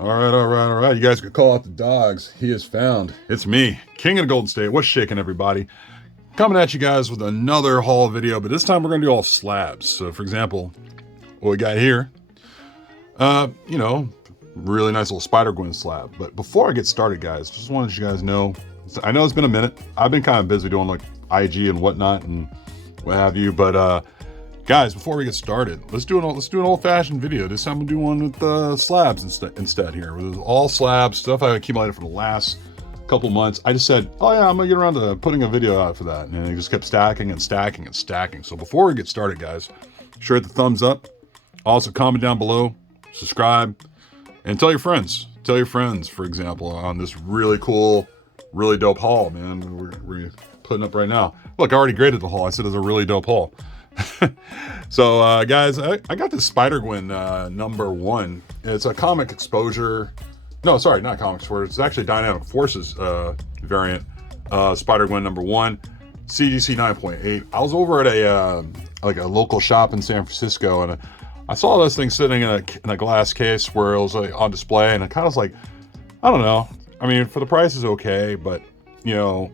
All right. You guys could call out the dogs. He is found. It's me, King of the Golden State. What's shaking, everybody? Coming at you guys with another haul video, but this time we're going to do all slabs. So, for example, what we got here, really nice little Spider-Gwen slab. But before I get started, guys, just wanted you guys to know, I know it's been a minute. I've been kind of busy doing like IG and whatnot and what have you, but guys, before we get started, let's do an old-fashioned video. This time we'll do one with slabs instead here. With all slabs, stuff I accumulated for the last couple months. I just said, oh yeah, I'm gonna get around to putting a video out for that. And it just kept stacking and stacking and stacking. So before we get started, guys, sure hit the thumbs up. Also comment down below, subscribe, and tell your friends. Tell your friends, for example, on this really cool, really dope haul, man. We're putting up right now. Look, I already graded the haul. I said it was a really dope haul. So guys, I got this Spider-Gwen #1. It's a comic exposure. No, sorry, not comic exposure. It's actually Dynamic Forces variant. Spider-Gwen #1, CGC 9.8. I was over at a local shop in San Francisco, and I saw this thing sitting in a glass case where it was on display, and it kind of was like, I don't know. I mean, for the price is okay, but you know,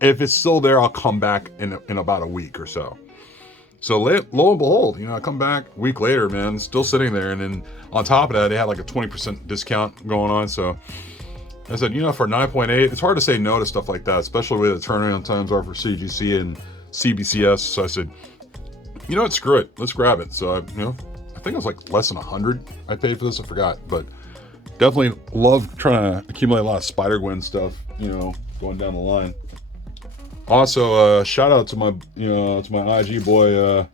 if it's still there, I'll come back in about a week or so. So lo and behold, I come back a week later, man, still sitting there. And then on top of that, they had like a 20% discount going on. So I said, for 9.8, it's hard to say no to stuff like that, especially the way the turnaround times are for CGC and CBCS. So I said, what, screw it. Let's grab it. So I think it was like less than 100 I paid for this. I forgot, but definitely love trying to accumulate a lot of Spider-Gwen stuff, going down the line. Also, shout out to my, to my IG boy,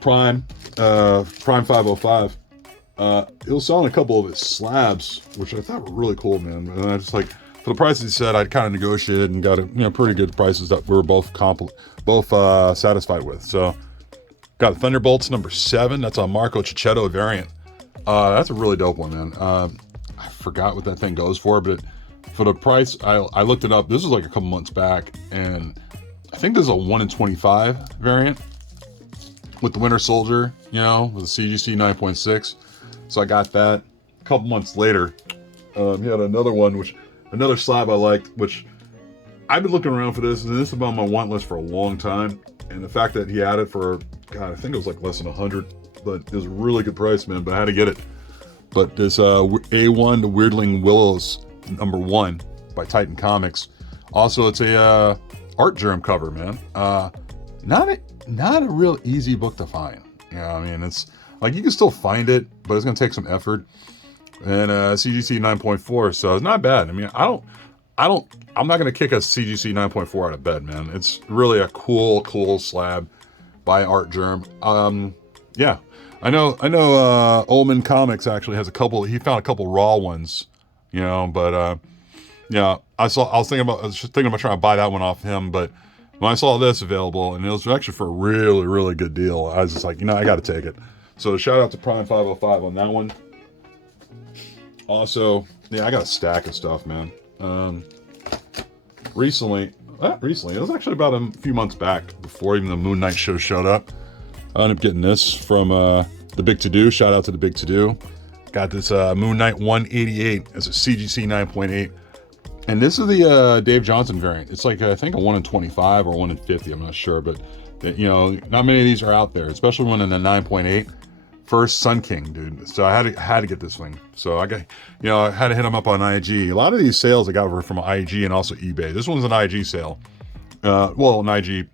Prime 505. He was selling a couple of his slabs, which I thought were really cool, man. And I just like, for the prices he said, I'd kind of negotiated and got pretty good prices that we were both satisfied with. So, got Thunderbolts #7. That's a Marco Cicchetto variant. That's a really dope one, man. I forgot what that thing goes for, but for the price, I looked it up. This was like a couple months back, and I think there's a 1 in 25 variant with the Winter Soldier, with the CGC 9.6. So I got that. A couple months later, he had another one, another slab I liked, which I've been looking around for this, and this is on my want list for a long time. And the fact that he had it for, God, I think it was like less than 100, but it was a really good price, man, but I had to get it. But this A1 The Weirdling Willows #1 by Titan Comics. Also, it's a art germ cover, man. Not a real easy book to find. I mean, it's like you can still find it, but it's gonna take some effort. And CGC 9.4, so it's not bad. I mean, I'm not gonna kick a CGC 9.4 out of bed, man. It's really a cool slab by Art Germ. Yeah, I know. Omen Comics actually has a couple. He found a couple raw ones. But yeah, I was thinking about trying to buy that one off him, but when I saw this available, and it was actually for a really, really good deal, I was just like, I got to take it. So shout out to Prime 505 on that one. Also, yeah, I got a stack of stuff, man. Recently, it was actually about a few months back, before even the Moon Knight show showed up. I ended up getting this from the Big To Do. Shout out to the Big To Do. Got this Moon Knight 188 as a CGC 9.8. And this is the Dave Johnson variant. It's like, I think, a 1 in 25 or 1 in 50. I'm not sure. But, not many of these are out there, especially one in the 9.8. First Sun King, dude. So I had to get this thing. So I got, I had to hit them up on IG. A lot of these sales I got were from IG and also eBay. This one's an IG sale. An IG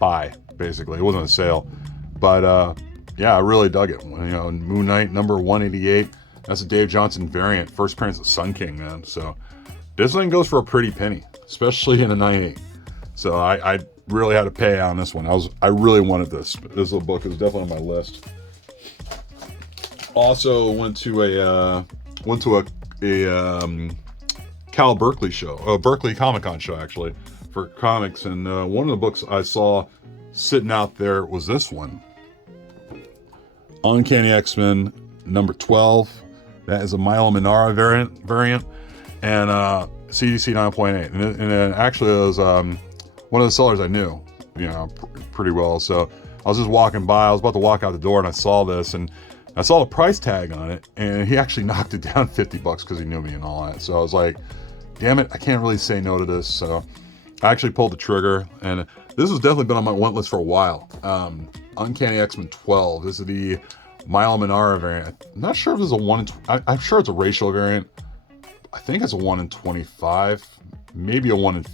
buy, basically. It wasn't a sale. But, yeah, I really dug it. Moon Knight #188. That's a Dave Johnson variant. First appearance of Sun King, man. So this thing goes for a pretty penny, especially in a 9.8. So I really had to pay on this one. I really wanted this. This little book is definitely on my list. Also went to a Kaale Berkeley show, Berkeley Comic-Con show actually, for comics, and one of the books I saw sitting out there was this one. Uncanny X-Men #12. That is a Milo Manara variant, and CGC 9.8. And it actually was one of the sellers I knew, pretty well. So I was just walking by. I was about to walk out the door, and I saw this, and I saw the price tag on it, and he actually knocked it down 50 bucks because he knew me and all that. So I was like, damn it, I can't really say no to this. So I actually pulled the trigger, and this has definitely been on my want list for a while. Uncanny X-Men 12. This is the Mile Manara variant. I'm not sure if it's a 1 in... I'm sure it's a racial variant. I think it's a 1 in 25. Maybe a 1 in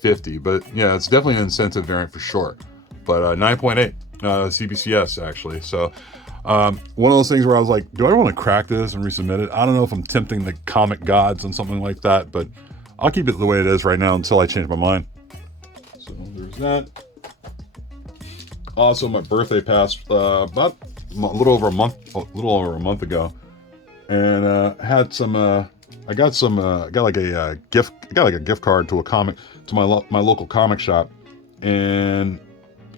50. But yeah, it's definitely an incentive variant for sure. But 9.8 CBCS, actually. So one of those things where I was like, do I want to crack this and resubmit it? I don't know if I'm tempting the comic gods and something like that, but I'll keep it the way it is right now until I change my mind. So there's that. Also, my birthday passed about a little over a month ago, and had some. I got like a gift card to my local comic shop, and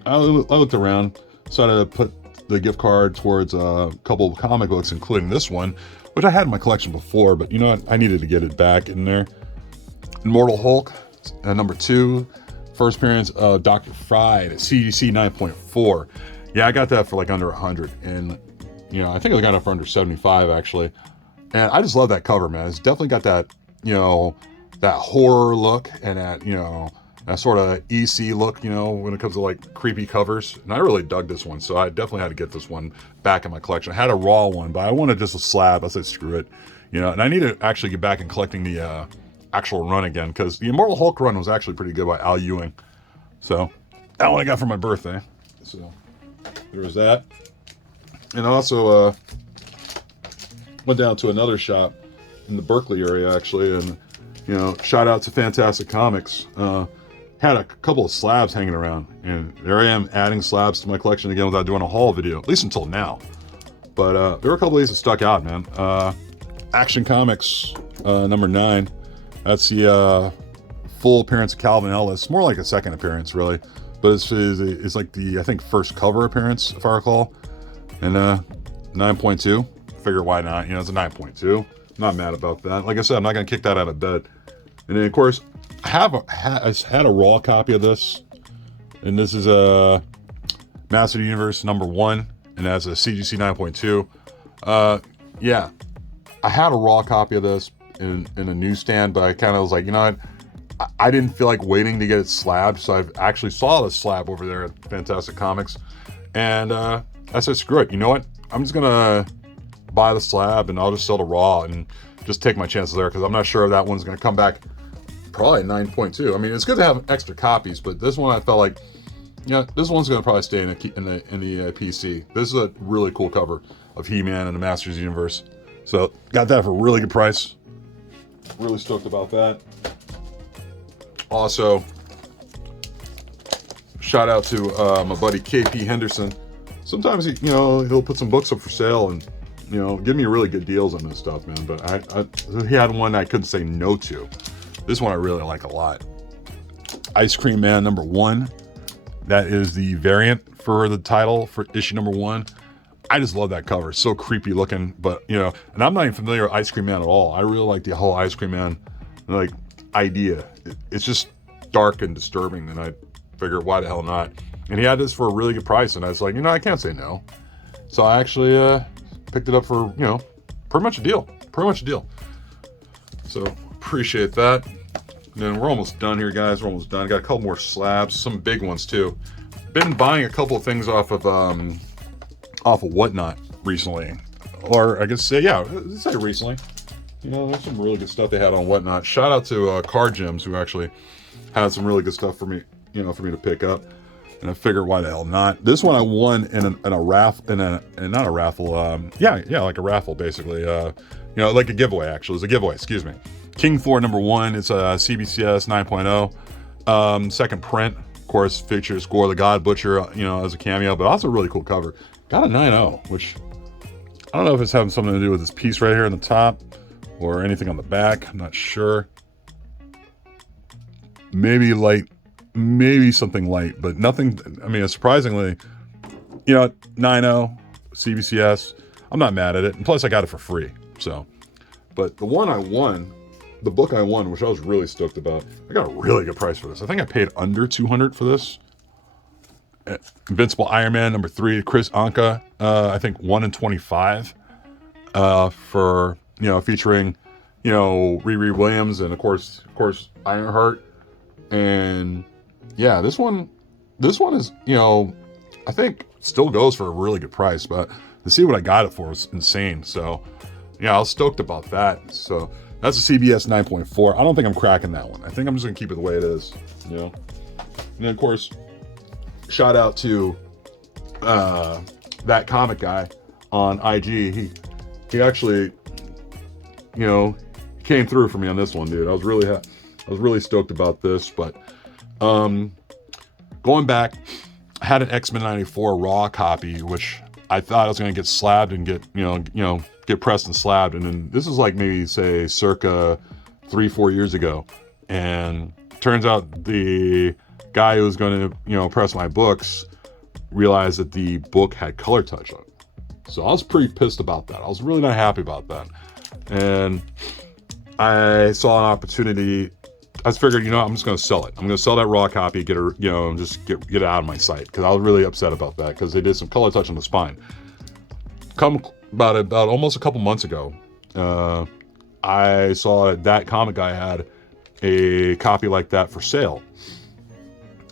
I looked around, decided to put the gift card towards a couple of comic books, including this one, which I had in my collection before, but you know what? I needed to get it back in there. Immortal Hulk, number 2. First appearance of Dr. Fried at CGC 9.4. Yeah, I got that for like under 100, and you know, I think I got it for under 75 actually. And I just love that cover, man. It's definitely got that, you know, that horror look and that, you know, that sort of EC look, you know, when it comes to like creepy covers. And I really dug this one, so I definitely had to get this one back in my collection. I had a raw one, but I wanted just a slab. I said, screw it, you know. And I need to actually get back and collecting the actual run again, because the Immortal Hulk run was actually pretty good by Al Ewing. So that one I got for my birthday. So there was that. And also went down to another shop in the Berkeley area actually, and you know, shout out to Fantastic Comics. Had a couple of slabs hanging around, and there I am adding slabs to my collection again without doing a haul video, at least until now. But there were a couple of these that stuck out, man. Action Comics number 9. That's the full appearance of Calvin Ellis. More like a second appearance, really. But it's like the, I think, first cover appearance, if I recall. And 9.2. Figure why not? You know, it's a 9.2. Not mad about that. Like I said, I'm not going to kick that out of bed. And then, of course, I had a raw copy of this. And this is a Master of the Universe number 1. And that's a CGC 9.2. Yeah. I had a raw copy of this in a newsstand, but I kind of was like, you know what, I didn't feel like waiting to get it slabbed, so I actually saw the slab over there at Fantastic Comics, and I said, screw it, you know what, I'm just gonna buy the slab and I'll just sell the raw and just take my chances there, because I'm not sure if that one's gonna come back. Probably 9.2. I mean, it's good to have extra copies, but this one I felt like, you know, this one's gonna probably stay in the PC. This is a really cool cover of He-Man and the Masters of the Universe, so got that for a really good price. Really stoked about that. Also, shout out to my buddy KP Henderson. Sometimes he'll put some books up for sale and give me really good deals on this stuff, man. But he had one I couldn't say no to. This one I really like a lot. Ice Cream Man number 1. That is the variant for the title for issue number 1. I just love that cover. It's so creepy looking, but and I'm not even familiar with Ice Cream Man at all. I really like the whole Ice Cream Man like idea. It's just dark and disturbing, and I figured, why the hell not? And he had this for a really good price, and I was like, I can't say no. So I actually picked it up for pretty much a deal. So appreciate that. And then we're almost done here, guys. We're almost done. Got a couple more slabs, some big ones too. Been buying a couple of things off of Whatnot recently, or I guess say recently. There's some really good stuff they had on Whatnot. Shout out to Card Gems, who actually had some really good stuff for me, for me to pick up. And I figured, why the hell not? This one I won in a raffle, not a raffle. Like a raffle, basically. Like a giveaway. Actually, it was a giveaway. Excuse me. King Thor number 1. It's a CBCS 9.0. Second print, of course, features Gore the God Butcher, as a cameo, but also a really cool cover. Got a 9.0, which I don't know if it's having something to do with this piece right here on the top or anything on the back. I'm not sure. Maybe light, maybe something light, but nothing. I mean, surprisingly, 9.0 CBCS. I'm not mad at it. And plus, I got it for free. So, but the one I won, the book I won, which I was really stoked about, I got a really good price for this. I think I paid under $200 for this. Invincible Iron Man number 3, Chris Anka, I think 1 in 25, for, featuring, Riri Williams and of course Ironheart. And yeah, this one is, I think still goes for a really good price, but to see what I got it for is insane. So yeah, I was stoked about that. So that's a CBS 9.4. I don't think I'm cracking that one. I think I'm just gonna keep it the way it is, And then of course, shout out to that comic guy on IG. He actually, came through for me on this one, dude. I was really stoked about this. But going back, I had an X-Men 94 raw copy, which I thought I was gonna get slabbed and get pressed and slabbed. And then this is like maybe say circa 3-4 years ago. And turns out the guy who was going to, press my books realized that the book had color touch on it. So I was pretty pissed about that. I was really not happy about that. And I saw an opportunity. I figured, I'm just going to sell it. I'm going to sell that raw copy, get her, just get it out of my sight. Because I was really upset about that because they did some color touch on the spine. About almost a couple months ago, I saw that comic guy had a copy like that for sale.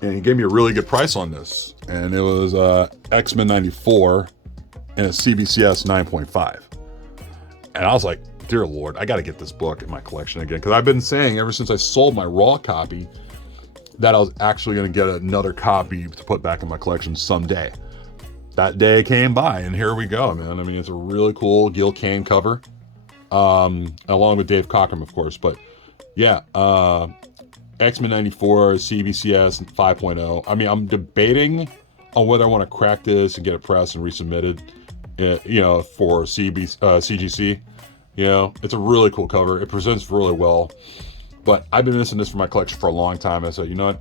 And he gave me a really good price on this. And it was X-Men 94 and a CBCS 9.5. And I was like, dear Lord, I got to get this book in my collection again. Because I've been saying ever since I sold my raw copy that I was actually going to get another copy to put back in my collection someday. That day came by, and here we go, man. I mean, it's a really cool Gil Kane cover, along with Dave Cockrum, of course. But yeah, X-Men 94, CBCS 5.0. I mean, I'm debating on whether I want to crack this and get it pressed and resubmitted, for CGC. It's a really cool cover. It presents really well. But I've been missing this from my collection for a long time. I said, you know what?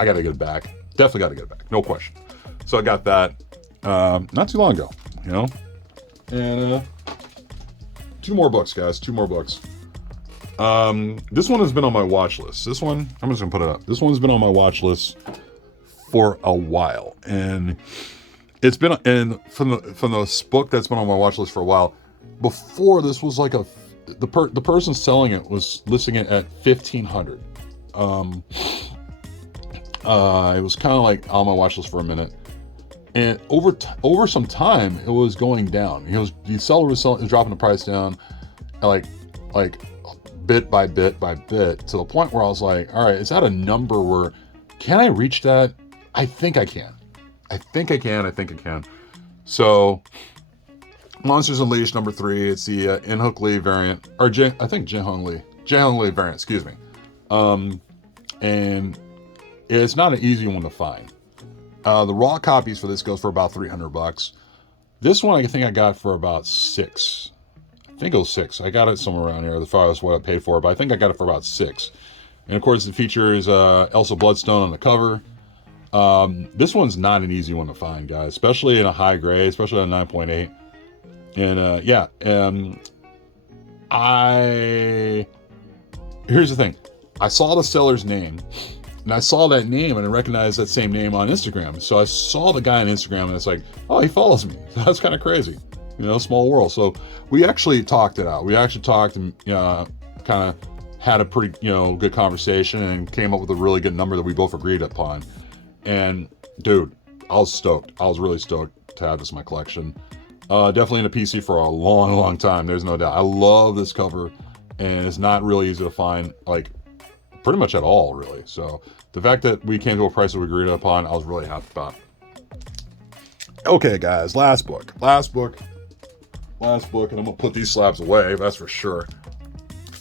I got to get it back. Definitely got to get it back. No question. So I got that not too long ago, And 2 more books, guys. 2 more books. This one has been on my watch list. This one, I'm just gonna put it up. This one's been on my watch list for a while, and it's been from the book that's been on my watch list for a while. Before this was like the person selling it was listing it at $1,500. It was kind of like on my watch list for a minute, and over some time it was going down. The seller was dropping the price down, like bit by bit by bit, to the point where I was like, all right, is that a number where can I reach that? I think I can. I think I can. So Monsters Unleashed number 3, it's the In-Hook Lee variant, or I think Jae-Hong Lee variant, excuse me. And it's not an easy one to find. The raw copies for this goes for about $300. This one I think I got for about $6. I think it was $6. I got it somewhere around here as far as what I paid for it, but I think I got it for about $6. And of course it features Elsa Bloodstone on the cover. This one's not an easy one to find, guys, especially in a high grade, especially on 9.8. And here's the thing. I saw the seller's name, and I saw that name, and I recognized that same name on Instagram. So I saw the guy on Instagram, and it's like, oh, he follows me. That's kind of crazy. Small world. So we actually talked it out. We actually talked and kind of had a pretty, good conversation and came up with a really good number that we both agreed upon. And dude, I was stoked. I was really stoked to have this in my collection. Definitely in a PC for a long, long time. There's no doubt. I love this cover, and it's not really easy to find, like, pretty much at all, really. So the fact that we came to a price that we agreed upon, I was really happy about. Okay, guys, last book, and I'm gonna put these slabs away, that's for sure.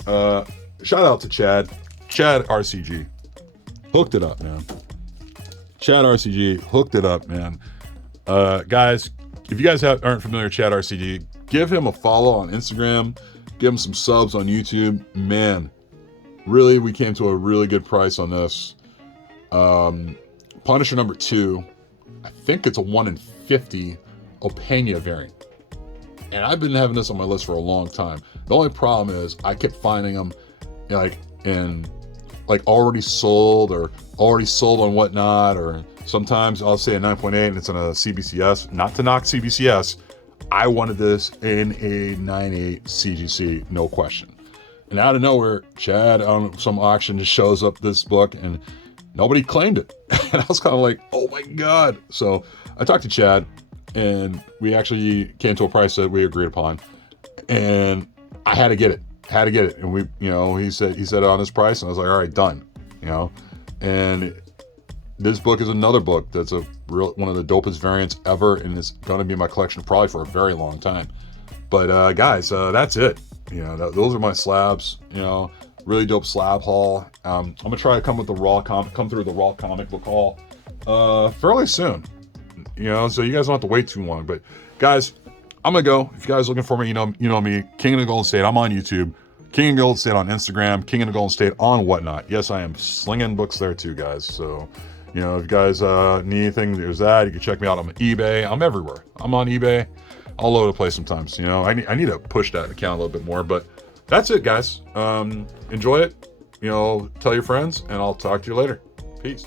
Shout out to Chad RCG, hooked it up, man. Chad RCG hooked it up, man. Guys, if you guys aren't familiar with Chad RCG, give him a follow on Instagram, give him some subs on YouTube. Man, really, we came to a really good price on this. Punisher number 2, I think it's a 1 in 50 Opena variant. And I've been having this on my list for a long time. The only problem is I kept finding them in like already sold or already sold on Whatnot, or sometimes I'll say a 9.8 and it's on a CBCS. Not to knock CBCS, I wanted this in a 9.8 CGC, no question. And out of nowhere, Chad on some auction just shows up this book and nobody claimed it. And I was kind of like, oh my God. So I talked to Chad and we actually came to a price that we agreed upon. And I had to get it. And we, you know, he said on this price, and I was like, all right, done. You know, and this book is another book that's a real one of the dopest variants ever, and it's gonna be in my collection probably for a very long time. But guys, that's it. You know, those are my slabs. You know, really dope slab haul. I'm gonna try to come through the raw comic book haul fairly soon. You know, so you guys don't have to wait too long. But guys, I'm gonna go. If you guys are looking for me, you know me, King of the Golden State. I'm on YouTube. King of the Golden State on Instagram. King of the Golden State on Whatnot. Yes, I am slinging books there too, guys. So, you know, if you guys need anything, there's that. You can check me out on eBay. I'm everywhere. I'm on eBay, all over the place sometimes. You know, I need to push that account a little bit more. But that's it, guys. Enjoy it. You know, tell your friends, and I'll talk to you later. Peace.